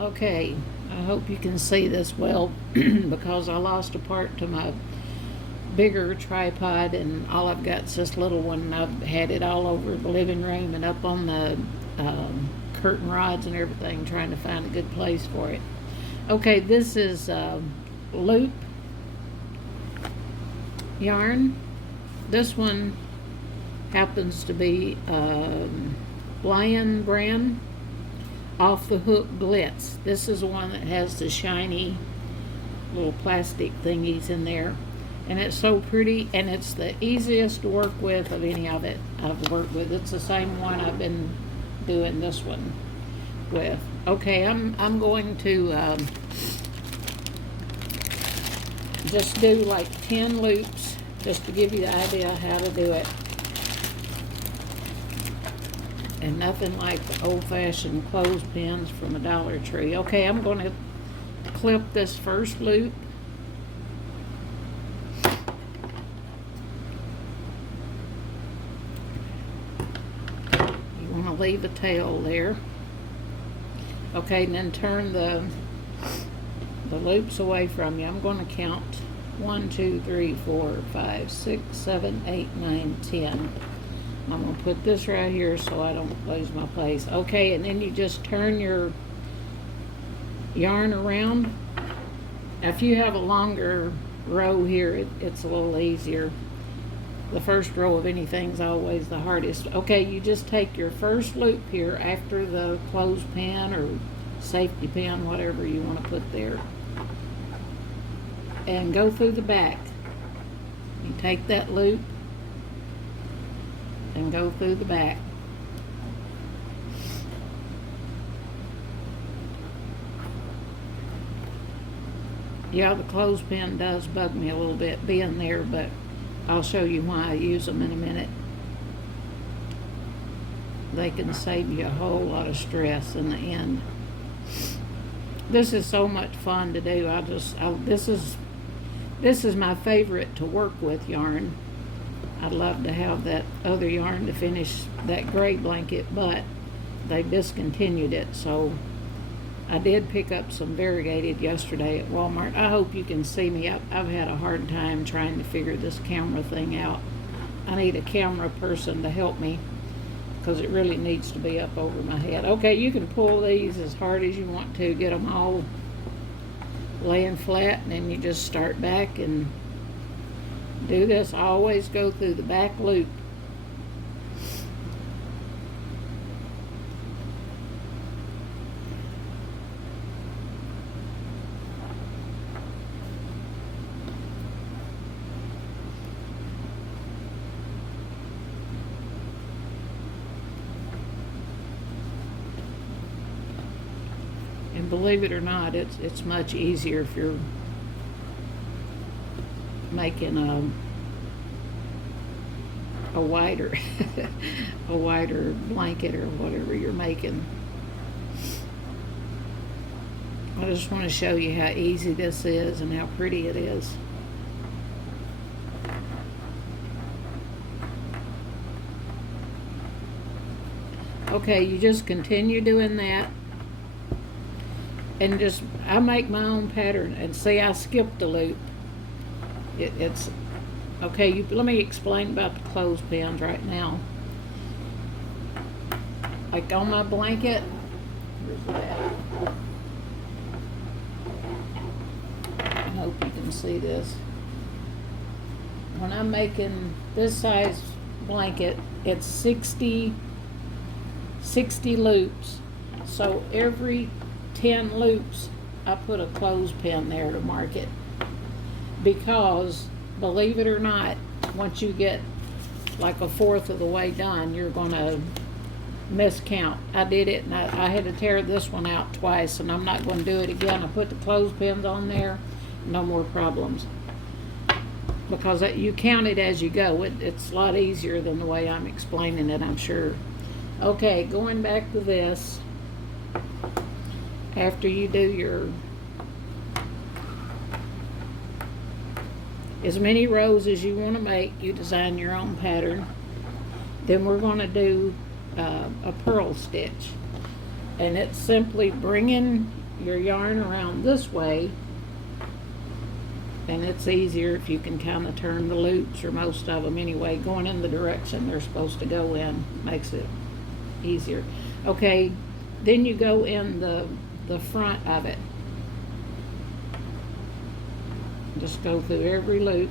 Okay, I hope you can see this well because I lost a part to my bigger tripod and all I've got is this little one, and I've had it all over the living room and up on the curtain rods and everything, trying to find a good place for it. Okay, this is loop yarn. This one happens to be Lion brand Off the Hook Glitz. This is the one that has the shiny little plastic thingies in there, and it's so pretty, and it's the easiest to work with of any of it I've worked with. It's the same one I've been doing this one with. Okay, I'm going to just do like 10 loops just to give you the idea how to do it. And nothing like the old-fashioned clothespins from a Dollar Tree. Okay, I'm going to clip this first loop. You want to leave a tail there. Okay, and then turn the loops away from you. I'm going to count 1, 2, 3, 4, 5, 6, 7, 8, 9, 10. I'm going to put this right here so I don't lose my place. Okay, and then you just turn your yarn around. If you have a longer row here, it's a little easier. The first row of anything's always the hardest. Okay, you just take your first loop here after the clothespin or safety pin, whatever you want to put there, and go through the back. You take that loop and go through the back. Yeah, the clothespin does bug me a little bit being there, but I'll show you why I use them in a minute. They can save you a whole lot of stress in the end. This is so much fun to do. This is my favorite to work with yarn. I'd love to have that other yarn to finish that gray blanket, but they discontinued it, so I did pick up some variegated yesterday at Walmart. I hope you can see me. I've had a hard time trying to figure this camera thing out. I need a camera person to help me because it really needs to be up over my head. Okay, you can pull these as hard as you want to, get them all laying flat, and then you just start back and do this. Always go through the back loop. And believe it or not, it's much easier if you're making a wider a wider blanket or whatever you're making. I just want to show you how easy this is and how pretty it is. Okay, you just continue doing that. And just, I make my own pattern. And see, I skipped a loop. It's, okay, let me explain about the clothespins right now. Like on my blanket, where's that? I hope you can see this. When I'm making this size blanket, it's 60 loops. So every 10 loops, I put a clothespin there to mark it. Because, believe it or not, once you get like a fourth of the way done, you're going to miscount. I did it, and I had to tear this one out twice, and I'm not going to do it again. I put the clothespins on there, no more problems. Because you count it as you go. It's a lot easier than the way I'm explaining it, I'm sure. Okay, going back to this. After you do your as many rows as you want to make, you design your own pattern. Then we're going to do a purl stitch, and it's simply bringing your yarn around this way, and it's easier if you can kind of turn the loops, or most of them anyway, going in the direction they're supposed to go in. Makes it easier. Okay, then you go in the front of it. Just go through every loop.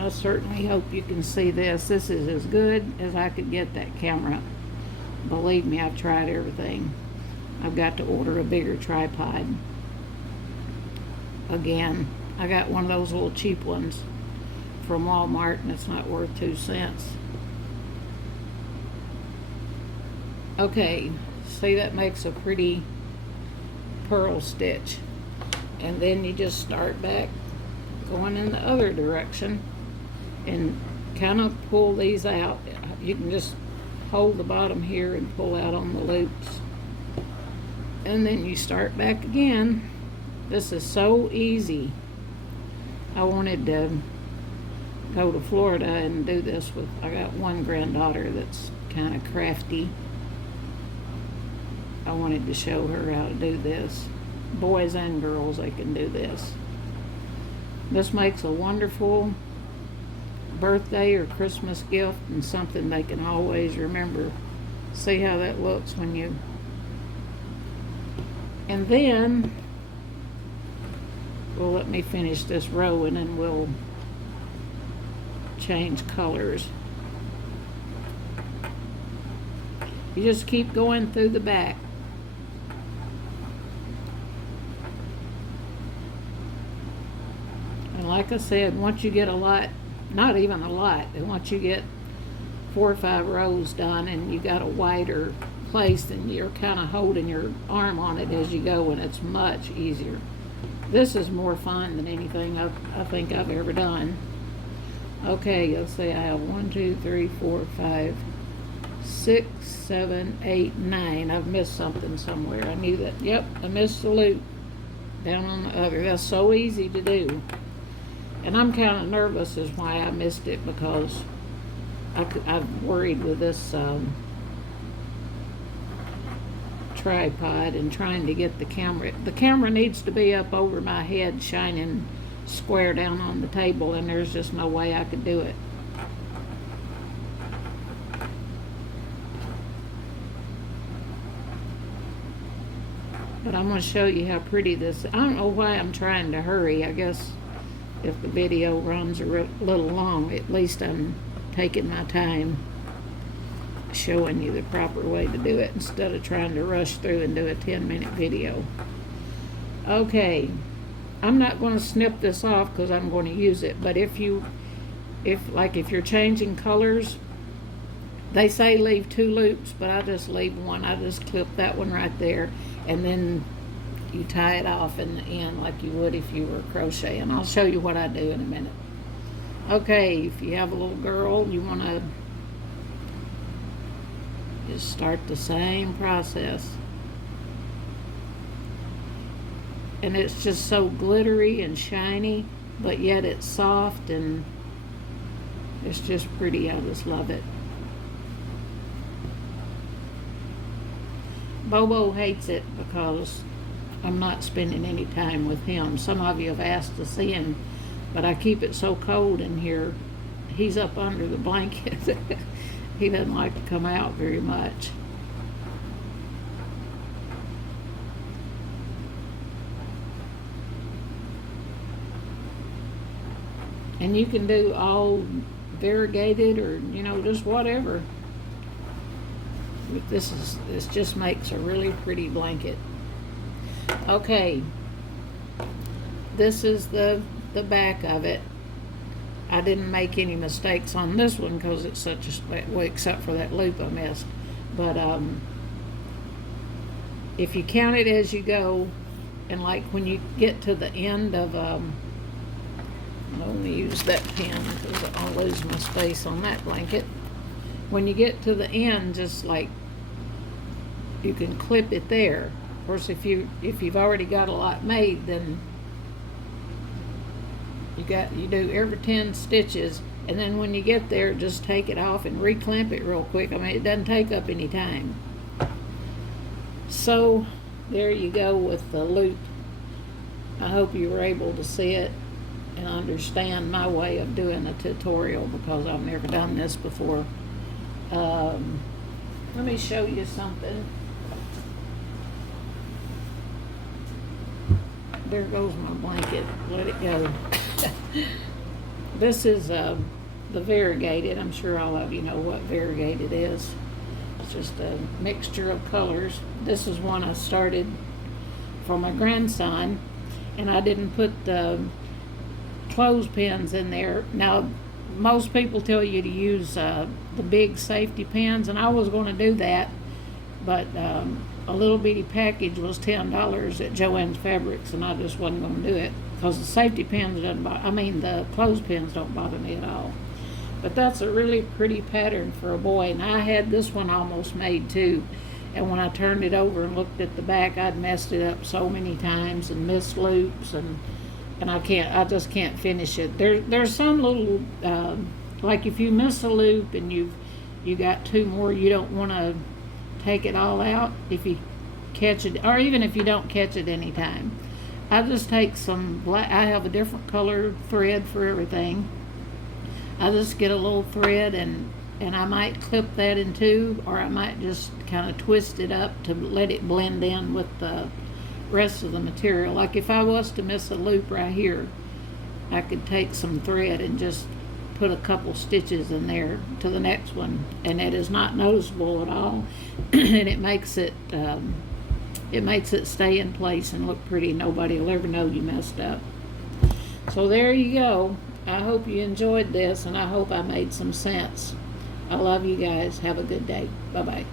I certainly hope you can see this. This is as good as I could get that camera. Believe me, I've tried everything. I've got to order a bigger tripod. Again, I got one of those little cheap ones from Walmart, and it's not worth 2 cents. Okay, see, that makes a pretty purl stitch. And then you just start back going in the other direction and kind of pull these out. You can just hold the bottom here and pull out on the loops, and then you start back again. This is so easy. I wanted to go to Florida and do this with, I got one granddaughter that's kind of crafty. I wanted to show her how to do this. Boys and girls, they can do this. This makes a wonderful birthday or Christmas gift, and something they can always remember. See how that looks when you... And then, well, let me finish this row and then we'll change colors. You just keep going through the back. And like I said, once you get a lot, not even a lot, and once you get 4 or 5 rows done and you got a wider place, then you're kind of holding your arm on it as you go, and it's much easier. This is more fun than anything I think I've ever done. Okay, let's see, I have 1, 2, 3, 4, 5, 6, 7, 8, 9. I've missed something somewhere. I knew that. Yep, I missed the loop down on the other. That's so easy to do. And I'm kind of nervous is why I missed it, because I'm worried with this tripod and trying to get the camera. The camera needs to be up over my head, shining square down on the table, and there's just no way I could do it. But I'm going to show you how pretty this. I don't know why I'm trying to hurry. I guess if the video runs a little long, at least I'm taking my time showing you the proper way to do it instead of trying to rush through and do a 10-minute video. Okay, I'm not going to snip this off because I'm going to use it, but if you're changing colors, they say leave 2 loops, but I just leave 1. I just clip that one right there, and then you tie it off in the end like you would if you were crocheting. I'll show you what I do in a minute. Okay, if you have a little girl, you want to just start the same process. And it's just so glittery and shiny, but yet it's soft, and it's just pretty. I just love it. Bobo hates it because I'm not spending any time with him. Some of you have asked to see him, but I keep it so cold in here. He's up under the blanket. He doesn't like to come out very much. And you can do all variegated, or just whatever. This just makes a really pretty blanket. Okay, this is the back of it. I didn't make any mistakes on this one because it's such a, well, except for that loop I missed. But if you count it as you go, and like when you get to the end of I'm going to use that pen because I'll lose my space on that blanket. When you get to the end, just like you can clip it there. Of course, if you've already got a lot made, then you do every 10 stitches, and then when you get there, just take it off and reclamp it real quick. I mean, it doesn't take up any time. So there you go with the loop. I hope you were able to see it and understand my way of doing a tutorial, because I've never done this before. Let me show you something. There goes my blanket. Let it go. This is the variegated. I'm sure all of you know what variegated is. It's just a mixture of colors. This is one I started for my grandson, and I didn't put the clothespins in there. Now, most people tell you to use the big safety pins, and I was going to do that, but a little bitty package was $10 at Joann's Fabrics, and I just wasn't going to do it because the safety pins the clothespins don't bother me at all. But that's a really pretty pattern for a boy, and I had this one almost made too. And when I turned it over and looked at the back, I'd messed it up so many times and missed loops, and I just can't finish it. There's some little like if you miss a loop and you got two more, you don't want to take it all out if you catch it, or even if you don't catch it anytime. I just take some black. I have a different color thread for everything. I just get a little thread and I might clip that in two, or I might just kind of twist it up to let it blend in with the rest of the material. Like if I was to miss a loop right here, I could take some thread and just put a couple stitches in there to the next one, and it is not noticeable at all. And it makes it stay in place and look pretty. Nobody will ever know you messed up. So there you go. I hope you enjoyed this, and I hope I made some sense. I love you guys. Have a good day. Bye-bye.